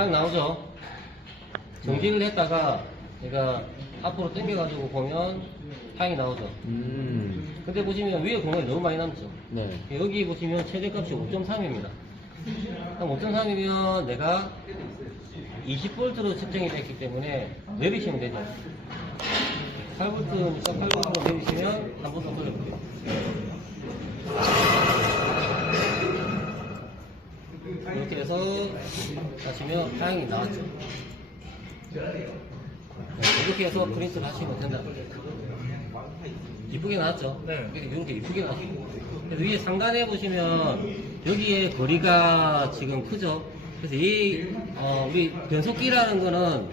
파양 나오죠? 정지를 했다가 얘가 앞으로 당겨가지고 보면 파양이 나오죠. 근데 보시면 위에 공간이 너무 많이 남죠. 네. 여기 보시면 최대값이 5.3입니다. 그럼 5.3이면 내가 20V로 측정이 됐기 때문에 내리시면 되죠. 8V니까 8V로 내리시면 한 번 더 돌려볼게요. 이렇게 해서 하시면 파양이 나왔죠. 이렇게 해서 프린트를 하시면 된다. 이쁘게 나왔죠? 네. 이렇게 이쁘게 나왔죠. 위에 상단에 보시면 여기에 거리가 지금 크죠? 그래서 우리 변속기라는 거는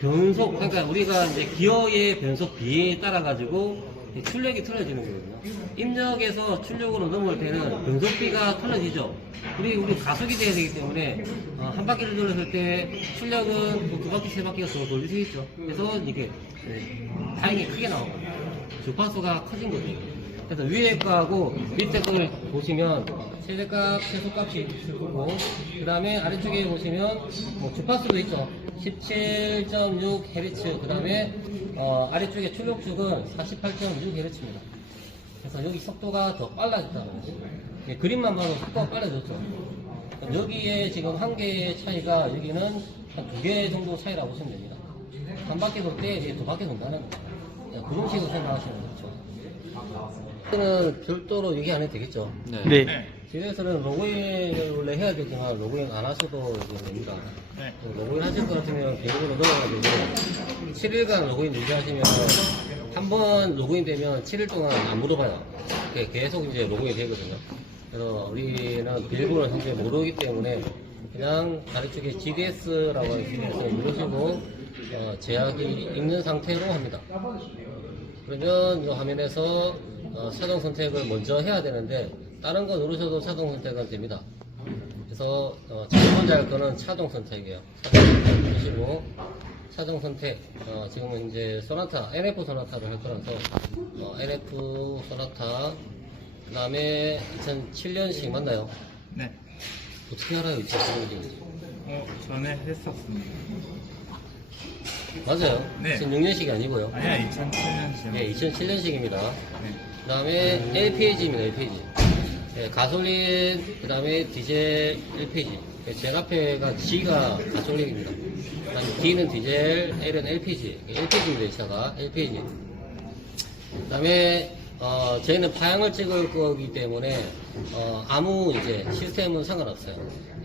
변속, 그러니까 우리가 이제 기어의 변속 비에 따라가지고 출력이 틀어지는 거거든요. 입력에서 출력으로 넘어올 때는 변속비가 틀어지죠. 우리 가속이 돼야 되기 때문에 한 바퀴를 돌렸을 때 출력은 두 바퀴, 세 바퀴가 더 돌릴 수 있죠. 그래서 이게 파양이 크게 나옵니다. 주파수가 커진 거죠. 그래서 위에 거하고 밑에 걸 보시면 최대값, 최소값이 있을 거고, 그 다음에 아래쪽에 보시면 뭐 주파수도 있죠. 17.6Hz, 그 다음에 아래쪽에 출력축은 48.6Hz입니다. 그래서 여기 속도가 더 빨라졌다는 거죠. 그림만 봐도 속도가 빨라졌죠. 여기에 지금 한 개의 차이가 여기는 한 2개 정도 차이라고 보시면 됩니다. 한 바퀴 돌 때 이제 2바퀴 돈다는 거예요. 그런 식으로 생각하시면 좋죠. 이거는 별도로 얘기 안 해도 되겠죠? 네. 집에서는 로그인을 원래 해야 되지만 로그인 안 하셔도 이제 됩니다. 네. 로그인 하실 것 같으면 비밀번호 넣어가지고 7일간 로그인 유지하시면 한 번 로그인 되면 7일 동안 안 물어봐요. 계속 이제 로그인 되거든요. 그래서 우리는 비밀번호를 현재 모르기 때문에 그냥 아래쪽에 GDS라고 하는 GDS를 누르시고 제약이 있는 상태로 합니다. 그러면 이 화면에서 자동 선택을 먼저 해야 되는데 다른 거 누르셔도 자동 선택은 됩니다. 그래서 제일 먼저 할 거는 차동 선택이에요. 차동 선택 누르시고 차동 선택 지금은 이제 소나타 NF 소나타를 할 거라서 NF 소나타 그 다음에 2007년식 맞나요? 네. 어떻게 알아요 2007년식인지? 전에 했었습니다. 맞아요. 네. 2006년식이 아니고요. 아니야, 2007년식. 네, 2007년식입니다. 네. 그 다음에 LPG입니다, LPG. 네, 가솔린, 그 다음에 디젤, LPG. 제일 앞에가 G가 가솔린입니다. 그 다음에 D는 디젤, L은 LPG. LPG입니다, 이 차가. LPG. 그 다음에, 저희는 파양을 찍을 거기 때문에, 아무 이제 시스템은 상관없어요.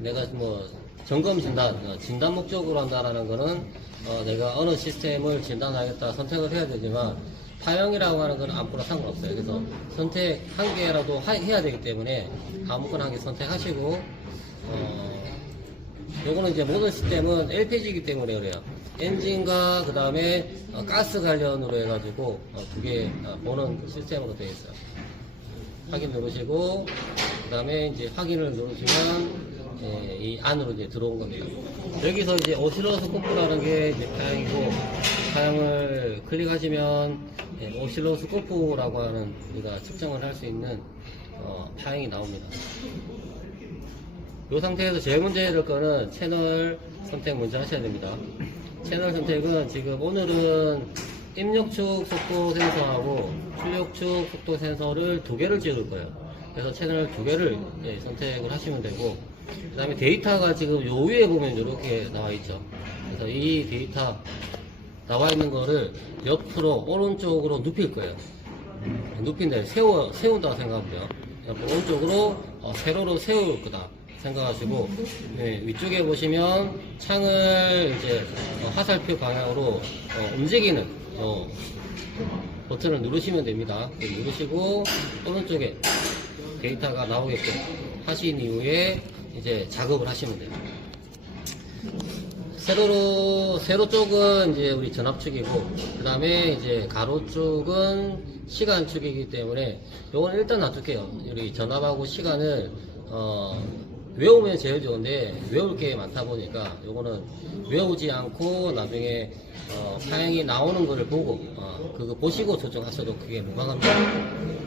내가 뭐, 점검 진단 목적으로 한다라는 거는, 내가 어느 시스템을 진단하겠다 선택을 해야 되지만, 파형이라고 하는 건 아무거나 상관없어요. 그래서 선택 한 개라도 해야 되기 때문에 아무거나 한 개 선택하시고, 요거는 이제 모든 시스템은 LPG이기 때문에 그래요. 엔진과 그 다음에 가스 관련으로 해가지고 두 개 보는 시스템으로 되어 있어요. 확인 누르시고, 그 다음에 이제 확인을 누르시면 이 안으로 이제 들어온 겁니다. 여기서 이제 오실로스코프라는 게 이제 파형이고, 파형을 클릭하시면 오실로스코프라고 하는 우리가 측정을 할 수 있는 파형이 나옵니다. 이 상태에서 제일 먼저 해야 될 거는 채널 선택 먼저 하셔야 됩니다. 채널 선택은 지금 오늘은 입력축 속도 센서하고 출력축 속도 센서를 2개를 찍을 거예요. 그래서 채널 2개를 선택을 하시면 되고, 그 다음에 데이터가 지금 요 위에 보면 이렇게 나와 있죠. 그래서 이 데이터 나와 있는 거를 옆으로 오른쪽으로 눕힐 거예요. 눕힌다, 세운다고 생각하면 돼요. 오른쪽으로 세로로 세울 거다 생각하시고, 위쪽에 보시면 창을 이제 화살표 방향으로 움직이는 버튼을 누르시면 됩니다. 누르시고 오른쪽에 데이터가 나오게끔 하신 이후에 이제 작업을 하시면 돼요. 세로 쪽은 이제 우리 전압축이고, 그 다음에 이제 가로 쪽은 시간축이기 때문에 요건 일단 놔둘게요. 우리 전압하고 시간을 외우면 제일 좋은데 외울 게 많다 보니까 요거는 외우지 않고 나중에 파형이 나오는 거를 보고 그거 보시고 조정하셔도 그게 무방합니다.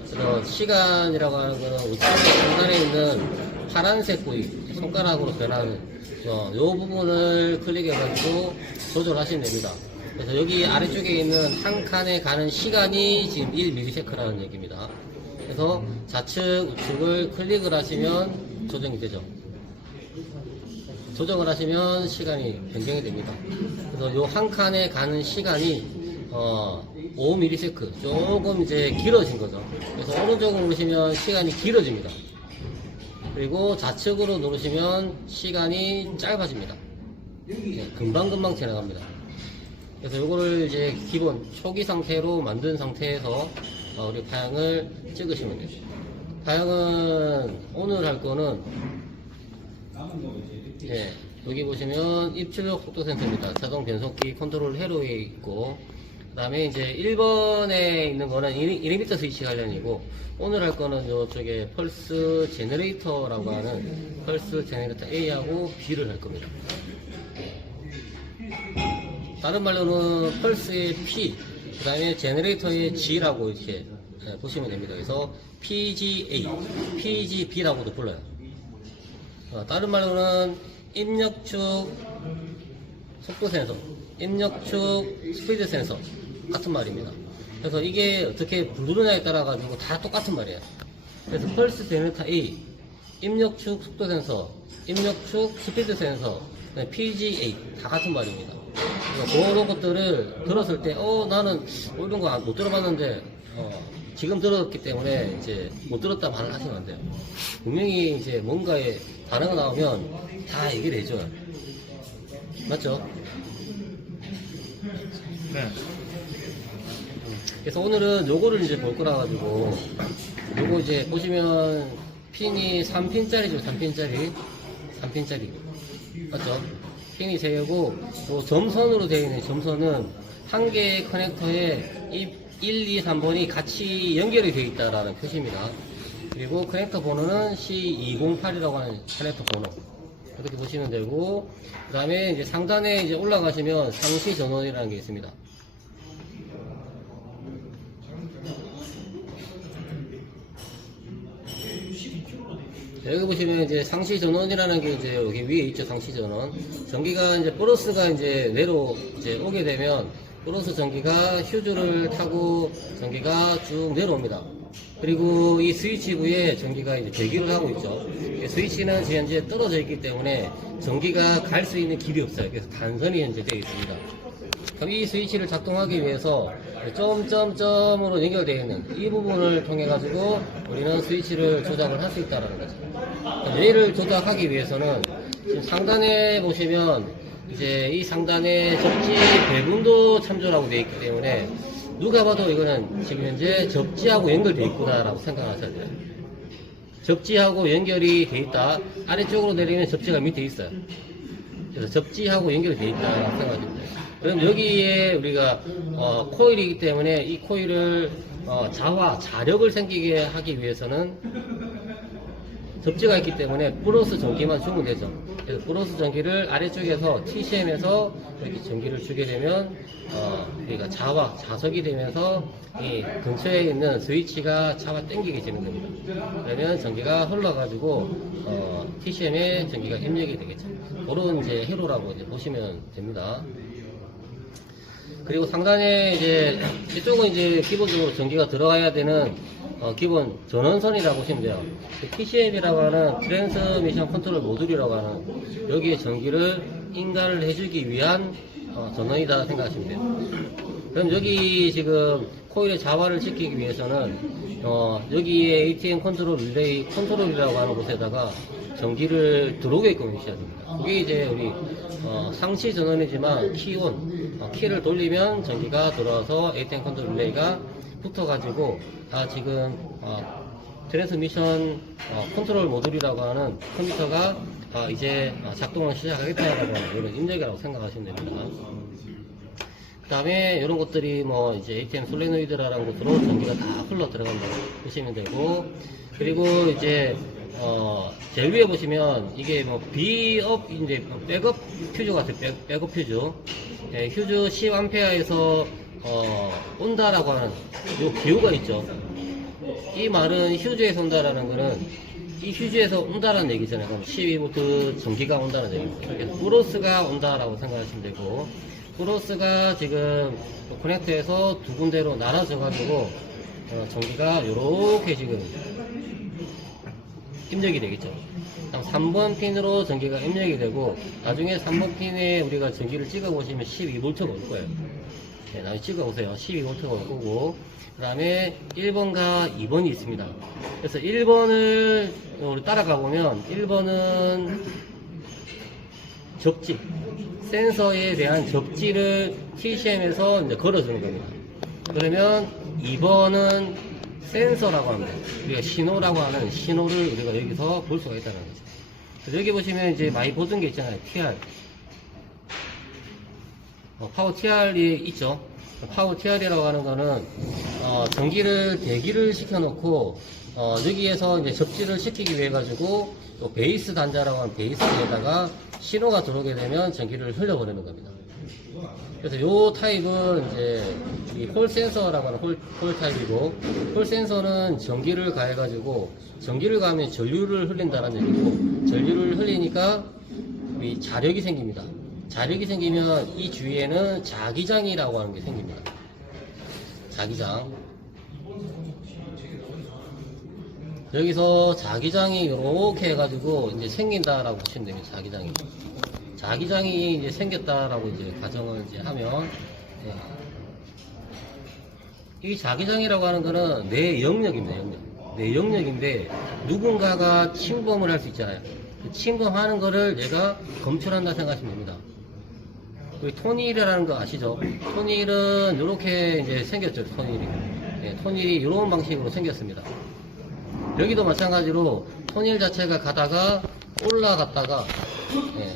그래서 시간이라고 하는 거는 우측 상단에 있는 파란색 부위, 손가락으로 변하는 이 부분을 클릭해가지고 조절하시면 됩니다. 그래서 여기 아래쪽에 있는 한 칸에 가는 시간이 지금 1ms라는 얘기입니다. 그래서 좌측, 우측을 클릭을 하시면 조정이 되죠. 조정을 하시면 시간이 변경이 됩니다. 그래서 요 한 칸에 가는 시간이 5ms, 조금 이제 길어진 거죠. 그래서 오른쪽으로 누르시면 시간이 길어집니다. 그리고 좌측으로 누르시면 시간이 짧아집니다. 네, 금방금방 지나갑니다. 그래서 요거를 이제 기본 초기 상태로 만든 상태에서 우리 파형을 찍으시면 돼요. 파형은 오늘 할 거는 예, 여기 보시면 입출력 속도 센서입니다. 자동 변속기 컨트롤 회로에 있고, 그 다음에 이제 1번에 있는 거는 1m 스위치 관련이고, 오늘 할 거는 이쪽에 펄스 제너레이터라고 하는 펄스 제너레이터 A하고 B를 할 겁니다. 다른 말로는 펄스의 P, 그 다음에 제너레이터의 G라고 이렇게 보시면 됩니다. 그래서 PGA, PGB라고도 불러요. 다른 말로는 입력축 속도 센서, 입력축 스피드 센서 같은 말입니다. 그래서 이게 어떻게 부르느냐에 따라 가지고 다 똑같은 말이에요. 그래서 펄스 제너레이터 A, 입력축 속도 센서, 입력축 스피드 센서, PGA 다 같은 말입니다. 그런 것들을 들었을 때 나는 이런 거 못 들어봤는데 지금 들었기 때문에 이제 못 들었다 말을 하시면 안 돼요. 분명히 이제 뭔가에 반응이 나오면 다 얘기를 해줘요. 맞죠? 네. 그래서 오늘은 요거를 이제 볼 거라 가지고 요거 이제 보시면 핀이 3핀짜리죠. 3핀짜리 맞죠? 핀이 3개고 또 점선으로 되어 있는 점선은 한 개의 커넥터에 1, 2, 3번이 같이 연결이 되어 있다라는 표시입니다. 그리고 커넥터 번호는 C208이라고 하는 커넥터 번호 이렇게 보시면 되고, 그 다음에 이제 상단에 이제 올라가시면 상시 전원이라는 게 있습니다. 여기 보시면 이제 상시 전원이라는 게 이제 여기 위에 있죠. 상시 전원. 전기가 이제 플러스가 이제 내로 이제 오게 되면 플러스 전기가 휴즈를 타고 전기가 쭉 내려옵니다. 그리고 이 스위치부에 전기가 이제 대기를 하고 있죠. 스위치는 지금 현재 떨어져 있기 때문에 전기가 갈 수 있는 길이 없어요. 그래서 단선이 현재 되어 있습니다. 그럼 이 스위치를 작동하기 위해서 점점점으로 연결되어 있는 이 부분을 통해 가지고 우리는 스위치를 조작을 할 수 있다는 거죠. 얘를 조작하기 위해서는 지금 상단에 보시면 이제 이 상단에 접지 배분도 참조라고 되어 있기 때문에 누가 봐도 이거는 지금 현재 접지하고 연결되어 있구나라고 생각하셔야 돼요. 접지하고 연결이 되어 있다. 아래쪽으로 내리면 접지가 밑에 있어요. 그래서 접지하고 연결이 되어 있다라고 생각하시면 돼요. 그럼 여기에 우리가 코일이기 때문에 이 코일을 자력을 생기게 하기 위해서는 접지가 있기 때문에 플러스 전기만 주면 되죠. 그래서 플러스 전기를 아래쪽에서 TCM에서 이렇게 전기를 주게 되면 우리가 자석이 되면서 이 근처에 있는 스위치가 잡아당기게 되는 겁니다. 그러면 전기가 흘러가지고 TCM에 전기가 입력이 되겠죠. 그런 이제 회로라고 이제 보시면 됩니다. 그리고 상단에 이제 이쪽은 이제 기본적으로 전기가 들어가야 되는 기본 전원선이라고 보시면 돼요. TCM이라고 하는 트랜스미션 컨트롤 모듈이라고 하는 여기에 전기를 인가를 해주기 위한 전원이다 생각하시면 돼요. 그럼 여기 지금 코일의 자화를 지키기 위해서는 여기에 ATM 컨트롤 릴레이 컨트롤이라고 하는 곳에다가 전기를 들어오게끔 해주셔야 됩니다. 그게 이제 우리 상시 전원이지만 키온 키를 돌리면 전기가 들어와서 ATM 컨트롤 릴레이가 붙어가지고 지금 트랜스미션 컨트롤 모듈이라고 하는 컴퓨터가 이제 작동을 시작하겠다라고 하는 이런 입력이라고 생각하시면 됩니다. 그 다음에 이런 것들이 뭐 이제 ATM 솔레노이드라는 곳으로 전기가 다 흘러 들어간다고 보시면 되고, 그리고 이제 제일 위에 보시면 이게 뭐 B업 이제 백업 퓨즈 같아요. 백업 퓨즈. 네, 휴즈 10A에서 온다라고 하는 요 기호가 있죠. 이 말은 휴즈에서 온다라는 거는 이 휴지에서 온다는 얘기잖아요. 그럼 12V 전기가 온다는 얘기입니다. 그래서 브로스가 온다라고 생각하시면 되고, 브로스가 지금 커넥터에서 두 군데로 나눠져 가지고 전기가 이렇게 지금 입력이 되겠죠. 3번 핀으로 전기가 입력이 되고, 나중에 3번 핀에 우리가 전기를 찍어 보시면 12V가 올 거예요. 네, 나중에 찍어 보세요. 12V가 올 거고, 그 다음에 1번과 2번이 있습니다. 그래서 1번을 우리 따라가 보면 1번은 적지, 센서에 대한 적지를 TCM에서 이제 걸어주는 겁니다. 그러면 2번은 센서라고 합니다. 우리가 신호라고 하는 신호를 우리가 여기서 볼 수가 있다는 거죠. 그래서 여기 보시면 이제 많이 보던 게 있잖아요. TR. 파워 TR이 있죠. 파워 TR이라고 하는 거는 전기를 대기를 시켜놓고 여기에서 이제 접지를 시키기 위해 가지고 또 베이스 단자라고 하는 베이스에다가 신호가 들어오게 되면 전기를 흘려보내는 겁니다. 그래서 요 타입은 이제 이 홀 센서라고 하는 홀 타입이고, 홀 센서는 전기를 가해가지고 전기를 가하면 전류를 흘린다는 얘기고, 전류를 흘리니까 이 자력이 생깁니다. 자력이 생기면 이 주위에는 자기장이라고 하는 게 생깁니다. 자기장. 여기서 자기장이 이렇게 해가지고 이제 생긴다라고 보시면 됩니다. 자기장이. 자기장이 이제 생겼다라고 이제 가정을 이제 하면, 네. 이 자기장이라고 하는 거는 내 영역입니다. 내 영역인데 누군가가 침범을 할 수 있잖아요. 그 침범하는 거를 내가 검출한다 생각하시면 됩니다. 우리 토니일이라는 거 아시죠? 토니일은 이렇게 이제 생겼죠. 토니일이. 네, 토니일이 이런 방식으로 생겼습니다. 여기도 마찬가지로 토니일 자체가 가다가 올라갔다가, 네,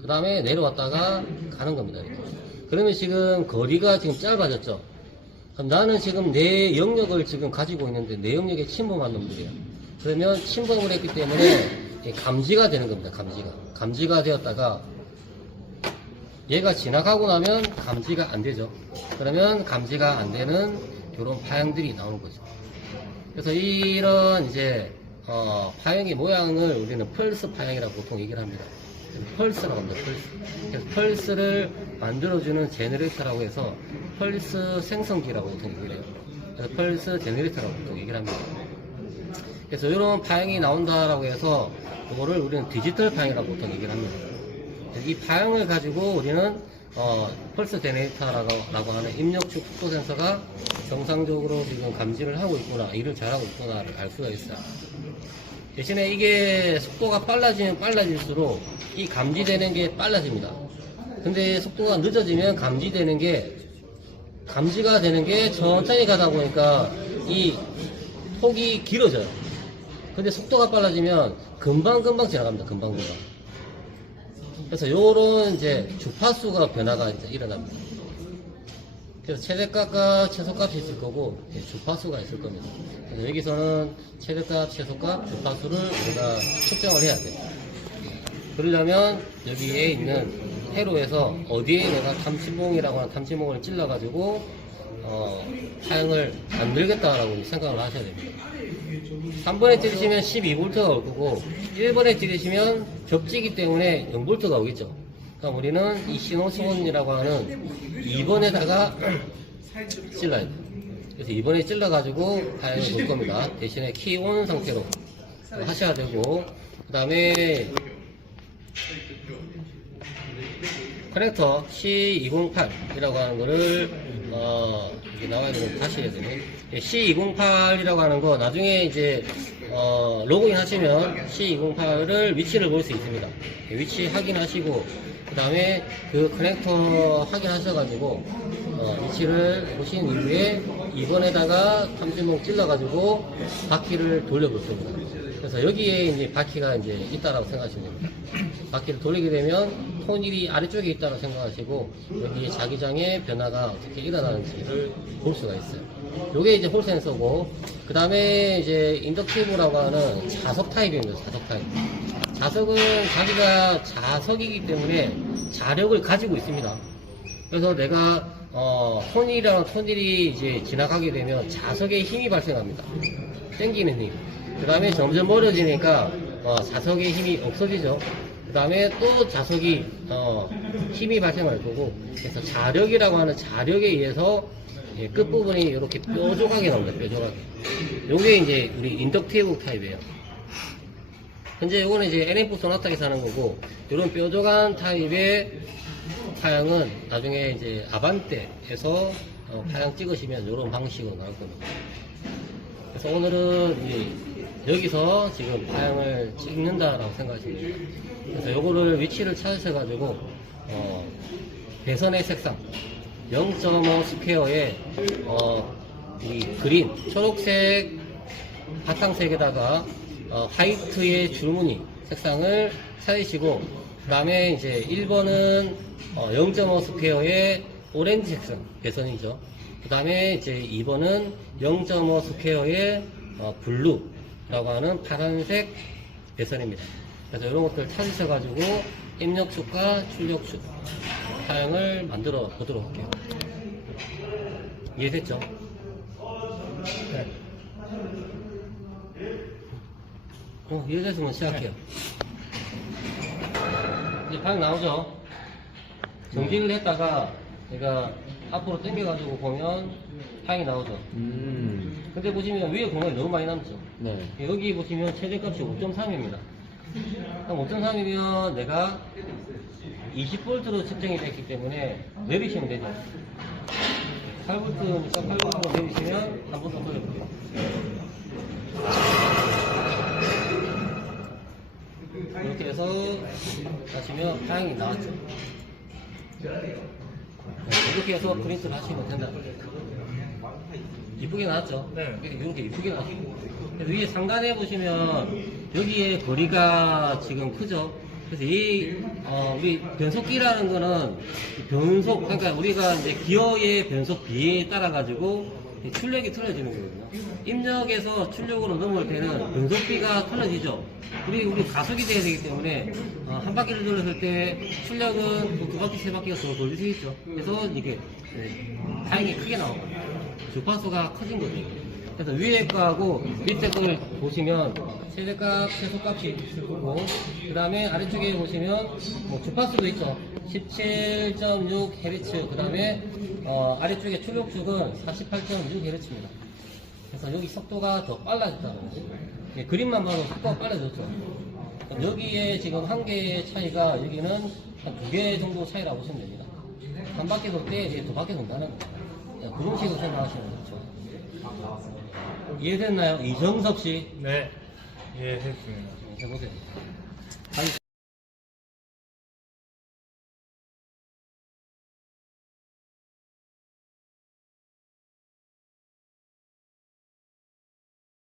그 다음에 내려왔다가 가는 겁니다. 이렇게. 그러면 지금 거리가 지금 짧아졌죠. 그럼 나는 지금 내 영역을 지금 가지고 있는데 내 영역에 침범한 놈들이에요. 그러면 침범을 했기 때문에 감지가 되는 겁니다. 감지가 되었다가 얘가 지나가고 나면 감지가 안 되죠. 그러면 감지가 안 되는 이런 파형들이 나오는 거죠. 그래서 이런 이제 파형의 모양을 우리는 펄스 파형이라고 보통 얘기를 합니다. 펄스라고 합니다. 그래서 펄스를 만들어주는 제너레이터라고 해서 펄스 생성기라고 보통 얘기를 해요. 그래서 펄스 제너레이터라고 보통 얘기를 합니다. 그래서 이런 파형이 나온다라고 해서 이거를 우리는 디지털 파형이라고 보통 얘기를 합니다. 이 파형을 가지고 우리는 펄스 제너레이터라고 하는 입력축 속도 센서가 정상적으로 지금 감지를 하고 있구나, 일을 잘하고 있구나를 알 수가 있어요. 대신에 이게 속도가 빨라지면 빨라질수록 이 감지되는 게 빨라집니다. 근데 속도가 늦어지면 감지가 되는 게 천천히 가다 보니까 이 폭이 길어져요. 근데 속도가 빨라지면 금방금방 지나갑니다. 금방금방. 그래서 요런 이제 주파수가 변화가 이제 일어납니다. 그래서 최대값과 최소값이 있을 거고 주파수가 있을 겁니다. 그래서 여기서는 최대값, 최소값, 주파수를 우리가 측정을 해야 돼요. 그러려면 여기에 있는 회로에서 어디에 내가 탐지봉이라고 하는 탐지봉을 찔러가지고 파형을 만들겠다라고 생각을 하셔야 됩니다. 3번에 찌르시면 12V가 올 거고 1번에 찌르시면 접지기 때문에 0V가 오겠죠. 그럼 우리는 이 신호수원이라고 하는 2번에다가 찔러야 돼요. 그래서 2번에 찔러가지고 파형을 볼 겁니다. 대신에 키 온 상태로 하셔야 되고, 그 다음에 커넥터 C208이라고 하는 거를 이게 나와야 되는 다시 해야 되네. C208이라고 하는 거 나중에 이제 로그인 하시면 C208을 위치를 볼 수 있습니다. 위치 확인하시고 그 다음에 그 커넥터 확인하셔가지고 위치를 보신 이후에 2번에다가 탐지봉 찔러가지고 바퀴를 돌려볼 겁니다. 그래서 여기에 이제 바퀴가 이제 있다라고 생각하시면 됩니다. 바퀴를 돌리게 되면 톤일이 아래쪽에 있다고 생각하시고 여기 자기장의 변화가 어떻게 일어나는지를 볼 수가 있어요. 요게 이제 홀 센서고, 그 다음에 이제 인덕티브라고 하는 자석 타입입니다. 자석 타입. 자석은 자기가 자석이기 때문에 자력을 가지고 있습니다. 그래서 내가 톤일이랑 톤일이 이제 지나가게 되면 자석에 힘이 발생합니다. 당기는 힘. 그 다음에 점점 멀어지니까 자석의 힘이 없어지죠. 그 다음에 또 자석이 힘이 발생할 거고, 그래서 자력이라고 하는 자력에 의해서 끝부분이 이렇게 뾰족하게 나옵니다. 뾰족하게. 요게 이제 우리 인덕티브 타입이에요. 현재 요거는 이제 NF 소나타에서 하는 거고, 이런 뾰족한 타입의 파양은 나중에 이제 아반떼에서 파양 찍으시면 이런 방식으로 나올 겁니다. 그래서 오늘은 이제 여기서 지금 파양을 찍는다라고 생각하시면 됩니다. 그래서 요거를 위치를 찾으셔가지고 배선의 색상 0.5 스퀘어에 이 그린 초록색 바탕색에다가 화이트의 줄무늬 색상을 찾으시고, 그 다음에 이제 1번은 0.5 스퀘어의 오렌지 색상 배선이죠. 그 다음에 이제 2번은 0.5 스퀘어의 블루라고 하는 파란색 배선입니다. 그래서 이런 것들 찾으셔가지고 입력축과 출력축 사용을 만들어 보도록 할게요. 이해됐죠? 네. 이해됐으면 시작해요. 이제 파양 나오죠? 정지를 했다가 제가 앞으로 당겨가지고 보면 파양이 나오죠. 근데 보시면 위에 공간이 너무 많이 남죠. 네. 여기 보시면 최대값이 5.3입니다. 5.3이면 내가 20V로 측정이 됐기 때문에 내리시면 되죠. 8V니까 8V로 내리시면 한 번 더 돌려볼게요. 이렇게 해서 하시면 파양이 나왔죠. 이렇게 해서 프린트를 하시면 된다. 이쁘게 나왔죠? 네. 이렇게 이쁘게 나왔고. 위에 상단에 보시면 여기에 거리가 지금 크죠? 그래서 우리 변속기라는 거는 변속, 그러니까 우리가 이제 기어의 변속 비에 따라 가지고 출력이 틀어지는 거거든요. 입력에서 출력으로 넘어올 때는 변속비가 틀어지죠. 우리 가속이 돼야 되기 때문에 한 바퀴를 돌렸을 때 출력은 두 바퀴, 세 바퀴가 더 돌릴 수 있죠. 그래서 이게 파양이 크게 나오거든요. 주파수가 커진 거죠. 그래서 위에 거하고 밑에 걸 보시면 최대값, 최소값이 있을 거고, 그 다음에 아래쪽에 보시면 주파수도 있죠. 17.6Hz, 그 다음에 아래쪽에 출력축은 48.6Hz입니다. 그래서 여기 속도가 더 빨라졌다는 거죠. 그림만 봐도 속도가 빨라졌죠. 여기에 지금 한 개의 차이가 여기는 한 2개 정도 차이라고 보시면 됩니다. 한 바퀴 돌 때 이제 두 바퀴 돈다는 거예요. 그런 식으로 생각하시면 좋죠. 이해됐나요? 이정섭 씨? 네. 예, 했습니다. 해보세요.